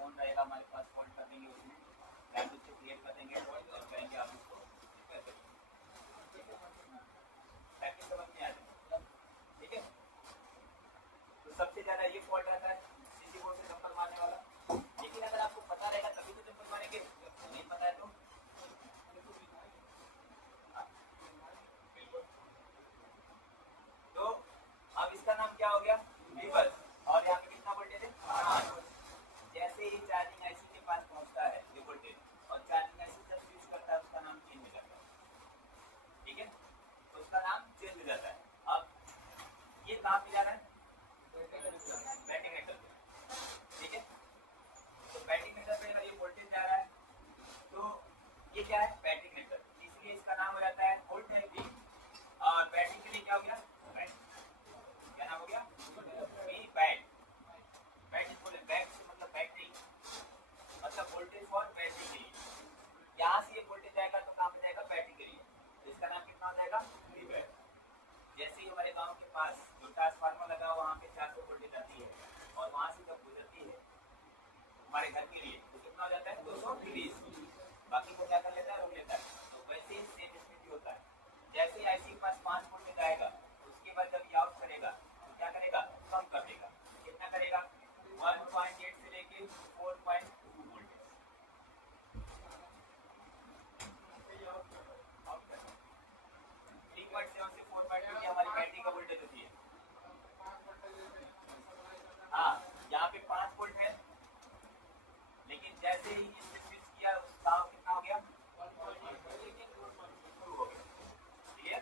Phone रहेगा हमारे पास, fault कर देंगे उसमें, लैंग्वेज से क्रिएट कर देंगे फॉल्ट और कहेंगे आप उसको कैसे पैकेज समझ में आ जाए। ठीक है, तो सबसे ज़्यादा ये फॉल्ट आता है सीसी बोर्ड से जंपर मारने वाला। लेकिन अगर आपको पता रहेगा तभी तो जंपर मारेंगे, नहीं पता है तो बिल्कुल। तो अब इसका नाम क्या हो गया, वीबल, और यहाँ पे कितना वोल्टेज है 5 वोल्ट। जैसे ही चार्जिंग आईसी के पास पहुंचता है ये वोल्टेज, और चार्जिंग आईसी जब स्विच करता है उसका नाम चेंज हो जाता है। ठीक है, तो उसका नाम चेंज हो जाता है। अब ये कहाँ पे जा रहा है, बैटरी मेटल पे। ठीक है, तो बैटरी मेटल पे अगर ये वोल्टेज जा रहा है तो ये क्या है, बैटरी मेटल, इसलिए इसका नाम हो जाता है वोल्ट एम्पी। और बैटरी के लिए क्या हो गया, बैट, क्या नाम हो गया, वी बैट। बैट बोले बैट से मतलब बैटरी, मतलब वोल्टेज फॉर बैटरी के लिए। यहाँ से ये वोल्टेज जाएगा तो कहाँ पे जाएगा, बैटरी के लिए, तो इसका नाम कितना हो जाएगा, वी बैट। जैसे ही हमारे गांव के पास जो ट्रांसफार्मर लगा वहाँ पे 400 वोल्टेज आती है, और वहाँ से जब गुजरती है हमारे घर के लिए तो कितना हो जाता है 230, बाकी को क्या कर लेता है, रोक लेता है। तो वैसे ही सेम इसमें भी होता है, जैसे ही आईसी के पास 5 वोल्टेज आएगा उसके बाद जब ये आउट करेगा तो क्या करेगा, कम कर देगा। कितना करेगा, 1.8 से लेके 4.2 वोल्टेज। 3.7 से 4.2 हमारी बैटरी का वोल्टेज होती है। हाँ, यहाँ पे 5 वोल्ट है, लेकिन जैसे ही इसने स्विच किया उसका कितना हो गया, 2 हो गया। क्लियर,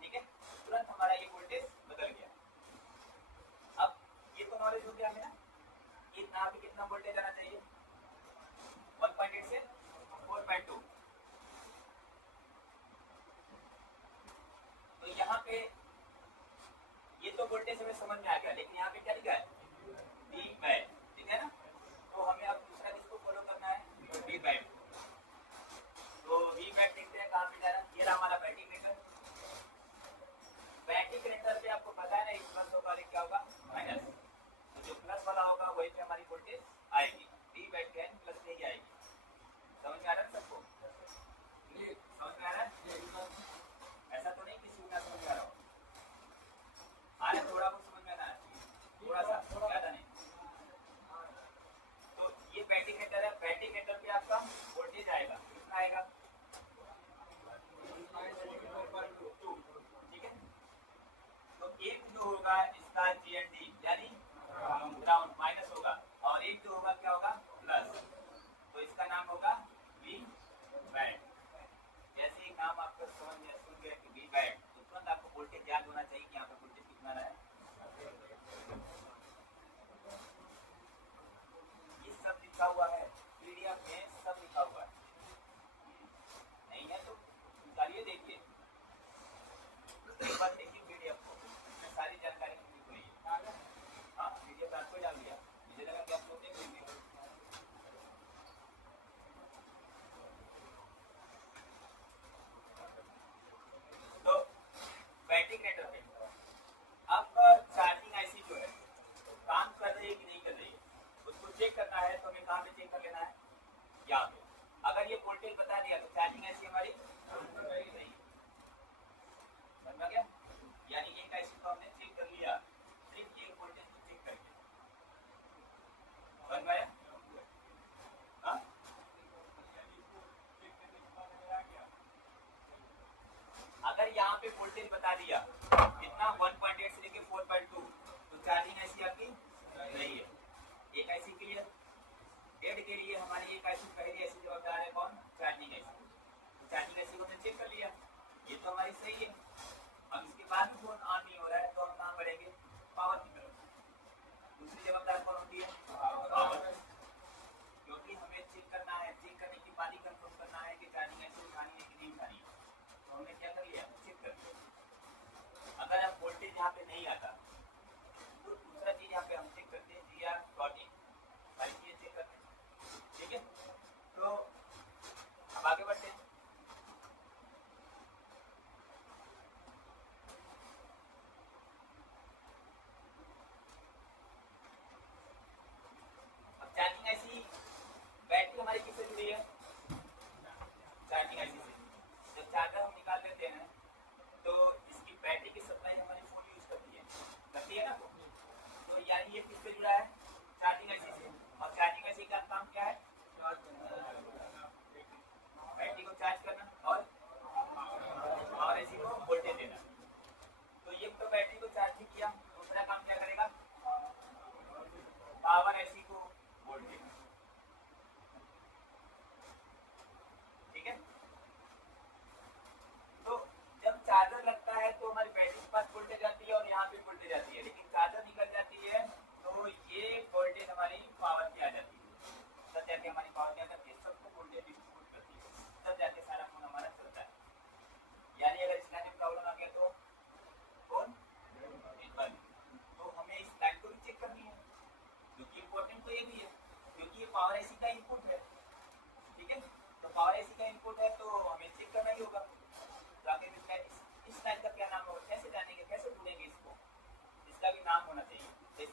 ठीक है, तुरंत हमारा ये वोल्टेज बदल गया। अब ये तो नॉलेज हो गया हमें ना, यहाँ पे कितना वोल्टेज आना चाहिए, 1.8 से 4.2। तो यहाँ पे ये तो वोल्टेज हमें समझ में आ गया, लेकिन यहाँ पे क्या लिखा है, वी बैट। ठीक है ना, तो हमें अब दूसरा किसको फॉलो करना है, वी बैट। तो वी बैट देखते हैं कहाँ पे जा रहा है, ये रहा हमारा बैटरी कनेक्टर। बैटरी कनेक्टर पे आपको पता है ना, एक प्लस होगा और एक क्या होगा, माइनस। जो प्लस वाला होगा वही पे हमारी वोल्टेज आएगी, वी बैट के एंड प्लस में ही आएगी। समझ में आ रहा है सबको, समझ में आ रहा है, ऐसा तो नहीं किसी को ना समझ में आ रहा हो, आने थोड़ा बहुत समझ में आना है, थोड़ा सा, ज़्यादा नहीं। तो ये बैटरी कनेक्टर है, बैटरी कनेक्टर पे आपका वोल्टेज आएगा, कितना आएगा, 2। ठीक है, तो एक जो होगा इसका जीएनडी यानी ग्राउंड माइनस होगा, और एक जो होगा क्या होगा, प्लस, तो इसका नाम होगा वी बैट। जैसे ही नाम आपको समझ में सुन गया कि वी बैट, तो तुरंत आपको वोल्टेज याद होना चाहिए कि यहाँ पे वोल्टेज कितना रहा है। ये सब लिखा हुआ है पीडीएफ में, सब लिखा हुआ है, नहीं है तो निकालिए देखिए, एक बार देखिए पीडीएफ को, इसमें सारी जानकारी लिखी हुई है। हाँ, पीडीएफ आपको डाल दिया, मुझे लगा कि आप लोग देख लेंगे। तो बैटरी कनेक्टर पे अब चार्जिंग आईसी जो है तो काम कर रही है कि नहीं कर रही है, उसको चेक करना है। तो हमें कहाँ पे चेक कर लेना है, यहाँ पे। अगर ये वोल्टेज बता दिया तो चार्जिंग आईसी हमारी नहीं, समझ में आ गया, यानी एक आईसी को हमने चेक कर लिया, सिर्फ ये वोल्टेज को चेक करके, समझ में आया। हाँ, अगर यहाँ पे वोल्टेज बता दिया कितना 1.8 से लेके 4.2, तो चार्जिंग आईसी आपकी नहीं है। एक आईसी क्लियर, डेड के लिए हमारी एक आईसी पहली आईसी जवाबदार है कौन, चार्जिंग आईसी। तो चार्जिंग आईसी को हमने चेक कर लिया, ये तो हमारी सही है। अब इसके बाद भी फोन ऑन नहीं हो रहा है तो हम कहाँ बढ़ेंगे, पावर की तरफ। दूसरी जवाबदार कौन होती है, पावर, क्योंकि हमें चेक करना है, चेक करने के बाद ही कंफर्म करना है कि चार्जिंग आईसी उठानी है कि नहीं उठानी है। तो हमने क्या कर लिया, चेक कर लिया। अगर अब वोल्टेज यहाँ पे नहीं आता तो दूसरा चीज यहाँ पे हम चेक करते हैं, जी आर प्लॉटिंग, सारी चीजें चेक करते हैं। ठीक है, तो अब आगे बढ़ते हैं। अब चार्जिंग आईसी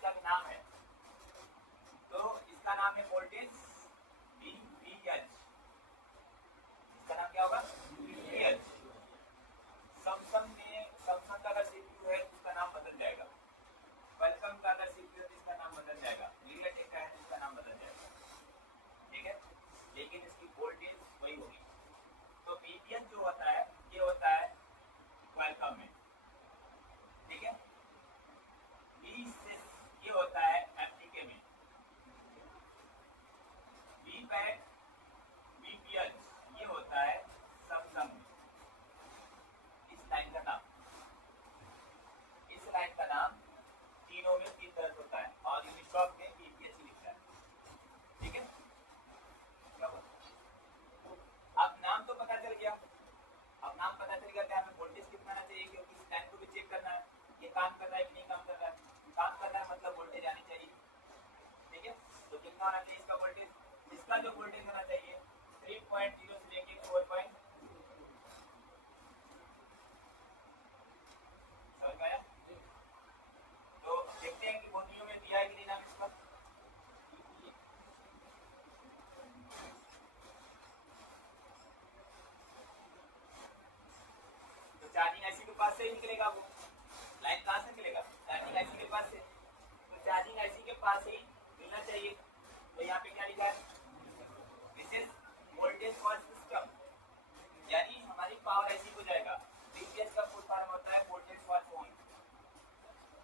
इसका भी नाम है, तो इसका नाम है वोल्टेज VVH। इसका नाम क्या होगा? VVH। सैमसंग का अगर सीपीयू है तो इसका नाम बदल जाएगा, क्वालकॉम का अगर सीपीयू है तो इसका नाम बदल जाएगा, मीडियाटेक का है तो इसका नाम बदल जाएगा, ठीक है, लेकिन इसकी वोल्टेज वही होगी। तो VVH जो होता है ये होता है क्वालकॉम में, ठीक है। ये होता है एप्लीके में। VPAT VPH ये होता है सैमसंग में। इस लाइन का नाम तीनों में 3 तरह होता है और यूनिशॉप में VPH लिखता है, ठीक है। अब नाम तो पता चल गया, कि हमें वोल्टेज कितना आना चाहिए, क्योंकि इस लाइन को भी चेक करना है ये काम कर रहा है कि नहीं काम कर रहा है। काम कर रहा है मतलब वोल्टेज आनी चाहिए, ठीक है। तो कितना होना चाहिए इसका वोल्टेज? इसका जो वोल्टेज होना चाहिए 3.0 से लेके 4 पॉइंट, समझ में आया? तो देखते हैं कि बोतलियों में दिया है कि नहीं नाम इसका। तो चार्जिंग आईसी के पास से ही निकलेगा, वो लाइन कहाँ से निकलेगा? चार्जिंग आईसी के पास से। तो चार्जिंग आईसी के पास ही मिलना चाहिए। तो यहाँ पे क्या लिखा है? This is voltage for system, यानी हमारी पावर आईसी हो जाएगा। VPH का फुल फॉर्म होता है वोल्टेज फॉर फोन,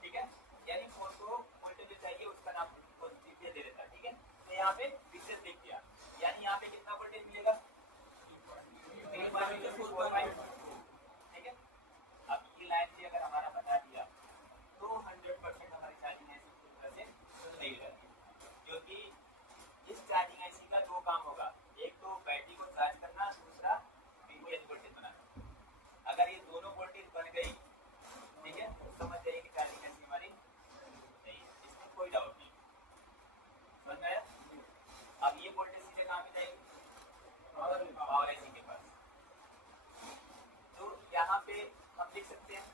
ठीक है, यानी फोन को वोल्टेज जो चाहिए उसका नाम VPH दे देता है, ठीक है। तो यहाँ पे VPH लिख दिया, यानी यहाँ पे कितना वोल्टेज मिलेगा? 3.4, ठीक है। अब ये लाइन भी अगर हमारा बता दिया तो 100% हमारी चार्जिंग आईसी पूरी तरह से सही रहती है, क्योंकि इस चार्जिंग आईसी का 2 काम होगा, एक तो बैटरी को चार्ज करना, दूसरा VPH वोल्टेज बनाना। अगर ये दोनों वोल्टेज बन गई, ठीक है, तो समझ जाइए कि चार्जिंग आईसी हमारी सही है, इसमें कोई डाउट नहीं। समझ में आया? अब ये वोल्टेज सीधे कहाँ पे जाएगी? पावर आईसी के पास। तो यहाँ पे हम लिख सकते हैं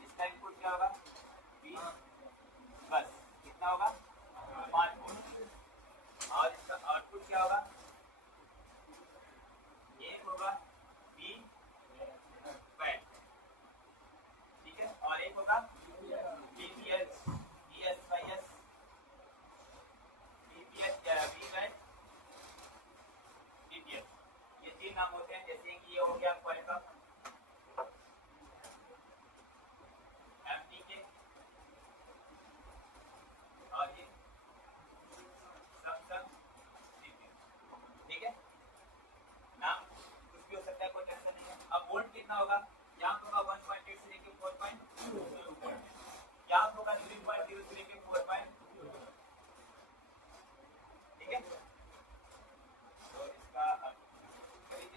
इसका इनपुट क्या होगा? 20, बस कितना होगा? 5 वोल्ट। और इसका आउटपुट क्या होगा? एक होगा VPAT, ठीक है, और एक होगा VPH, VPH, ये 3 नाम होते हैं। जैसे कि ये हो गया क्वालकॉम, एप्लीके और ये सैमसंग सीपीयू, ठीक है। नाम कुछ भी हो सकता है, कोई टेंशन नहीं है। अब वोल्ट कितना होगा? यहाँ होगा 1.8 से लेके 4.2, यहाँ होगा 3.0 से लेके 4.2, ठीक है। तो इसका करीब